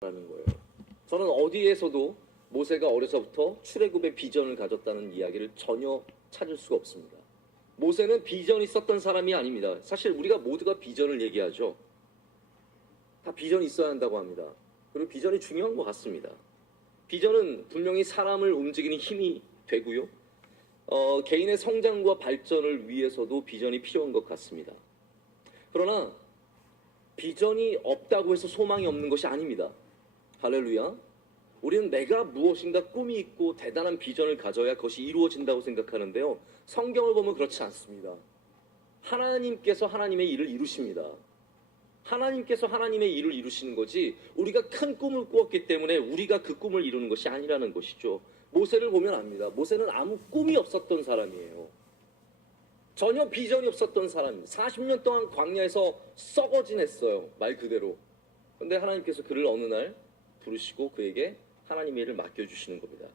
라는 거예요. 저는 어디에서도 모세가 어려서부터 출애굽의 비전을 가졌다는 이야기를 전혀 찾을 수가 없습니다. 모세는 비전이 있었던 사람이 아닙니다. 사실 우리가 모두가 비전을 얘기하죠. 다 비전이 있어야 한다고 합니다. 그리고 비전이 중요한 것 같습니다. 비전은 분명히 사람을 움직이는 힘이 되고요. 개인의 성장과 발전을 위해서도 비전이 필요한 것 같습니다. 그러나 비전이 없다고 해서 소망이 없는 것이 아닙니다. 할렐루야. 우리는 내가 무엇인가 꿈이 있고 대단한 비전을 가져야 그것이 이루어진다고 생각하는데요. 성경을 보면 그렇지 않습니다. 하나님께서 하나님의 일을 이루십니다. 하나님께서 하나님의 일을 이루시는 거지 우리가 큰 꿈을 꾸었기 때문에 우리가 그 꿈을 이루는 것이 아니라는 것이죠. 모세를 보면 압니다. 모세는 아무 꿈이 없었던 사람이에요. 전혀 비전이 없었던 사람입니다. 40년 동안 광야에서 썩어 지냈어요. 말 그대로. 그런데 하나님께서 그를 어느 날 부르시고 그에게 하나님의 일을 맡겨주시는 겁니다.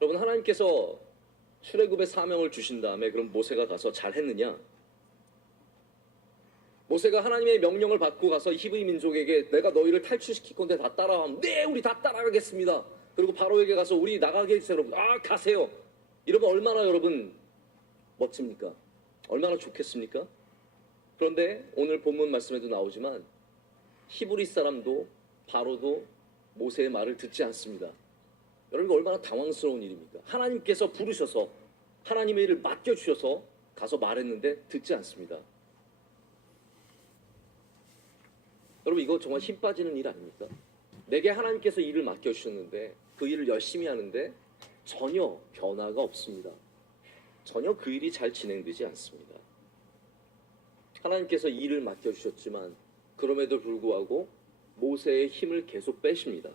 여러분, 하나님께서 출애굽의 사명을 주신 다음에 그럼 모세가 가서 잘했느냐? 모세가 하나님의 명령을 받고 가서 히브리 민족에게 내가 너희를 탈출시킬 건데 다 따라가면 네, 우리 다 따라가겠습니다. 그리고 바로에게 가서 우리 나가게 해주세요. 여러분. 가세요. 이러면 얼마나 여러분 멋집니까? 얼마나 좋겠습니까? 그런데 오늘 본문 말씀에도 나오지만 히브리 사람도 바로도 모세의 말을 듣지 않습니다. 여러분, 얼마나 당황스러운 일입니까? 하나님께서 부르셔서 하나님의 일을 맡겨주셔서 가서 말했는데 듣지 않습니다. 여러분, 이거 정말 힘 빠지는 일 아닙니까? 내게 하나님께서 일을 맡겨주셨는데 그 일을 열심히 하는데 전혀 변화가 없습니다. 전혀 그 일이 잘 진행되지 않습니다. 하나님께서 일을 맡겨주셨지만 그럼에도 불구하고 모세의 힘을 계속 빼십니다.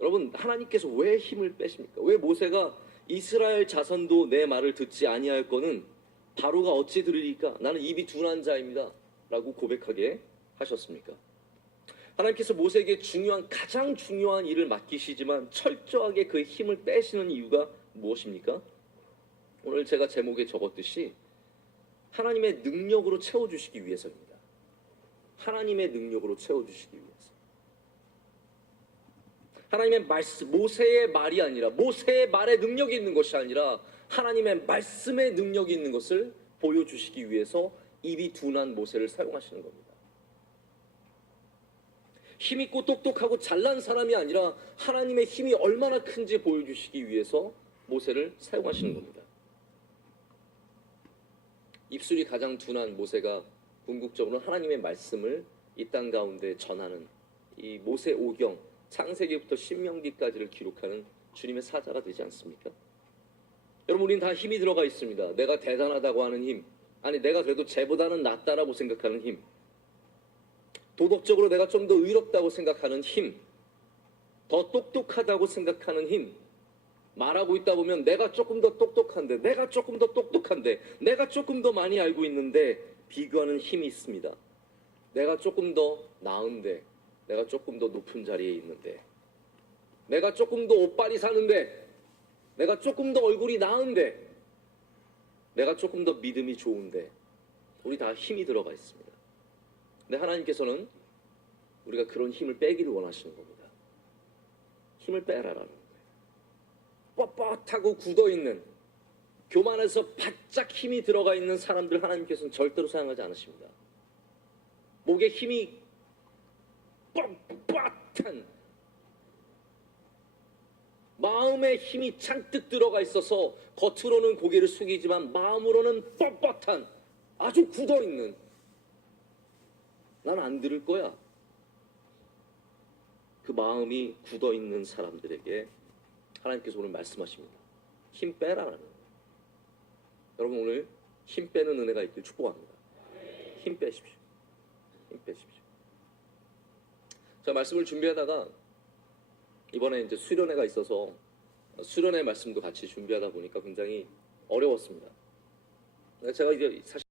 여러분, 하나님께서 왜 힘을 빼십니까? 왜 모세가 이스라엘 자손도 내 말을 듣지 아니하였거는 바로가 어찌 들으리까? 나는 입이 둔한 자입니다. 라고 고백하게 하셨습니까? 하나님께서 모세에게 가장 중요한 일을 맡기시지만 철저하게 그 힘을 빼시는 이유가 무엇입니까? 오늘 제가 제목에 적었듯이 하나님의 능력으로 채워주시기 위해서입니다. 하나님의 능력으로 채워주시기 위해서. 하나님의 말씀, 모세의 말이 아니라 모세의 말에 능력이 있는 것이 아니라 하나님의 말씀에 능력이 있는 것을 보여주시기 위해서 입이 둔한 모세를 사용하시는 겁니다. 힘있고 똑똑하고 잘난 사람이 아니라 하나님의 힘이 얼마나 큰지 보여주시기 위해서 모세를 사용하시는 겁니다. 입술이 가장 둔한 모세가 궁극적으로 하나님의 말씀을 이 땅 가운데 전하는 이 모세 오경, 창세기부터 신명기까지를 기록하는 주님의 사자가 되지 않습니까? 여러분, 우린 다 힘이 들어가 있습니다. 내가 대단하다고 하는 힘, 아니 내가 그래도 쟤보다는 낫다라고 생각하는 힘, 도덕적으로 내가 좀 더 의롭다고 생각하는 힘, 더 똑똑하다고 생각하는 힘, 말하고 있다 보면 내가 조금 더 똑똑한데, 내가 조금 더 똑똑한데, 내가 조금 더 많이 알고 있는데 비교하는 힘이 있습니다. 내가 조금 더 나은데, 내가 조금 더 높은 자리에 있는데, 내가 조금 더 옷 빨이 사는데, 내가 조금 더 얼굴이 나은데, 내가 조금 더 믿음이 좋은데, 우리 다 힘이 들어가 있습니다. 근데 하나님께서는 우리가 그런 힘을 빼기를 원하시는 겁니다. 힘을 빼라라는 거예요. 뻣뻣하고 굳어있는, 교만해서 바짝 힘이 들어가 있는 사람들 하나님께서는 절대로 사용하지 않으십니다. 목에 힘이 뻣뻣한, 마음에 힘이 잔뜩 들어가 있어서 겉으로는 고개를 숙이지만 마음으로는 뻣뻣한, 아주 굳어있는, 난 안 들을 거야, 그 마음이 굳어있는 사람들에게 하나님께서 오늘 말씀하십니다. 힘 빼라라는 거예요. 여러분, 오늘 힘 빼는 은혜가 있길 축복합니다. 힘 빼십시오. 힘 빼십시오. 제가 말씀을 준비하다가 이번에 이제 수련회가 있어서 수련회 말씀도 같이 준비하다 보니까 굉장히 어려웠습니다. 제가 이제 사실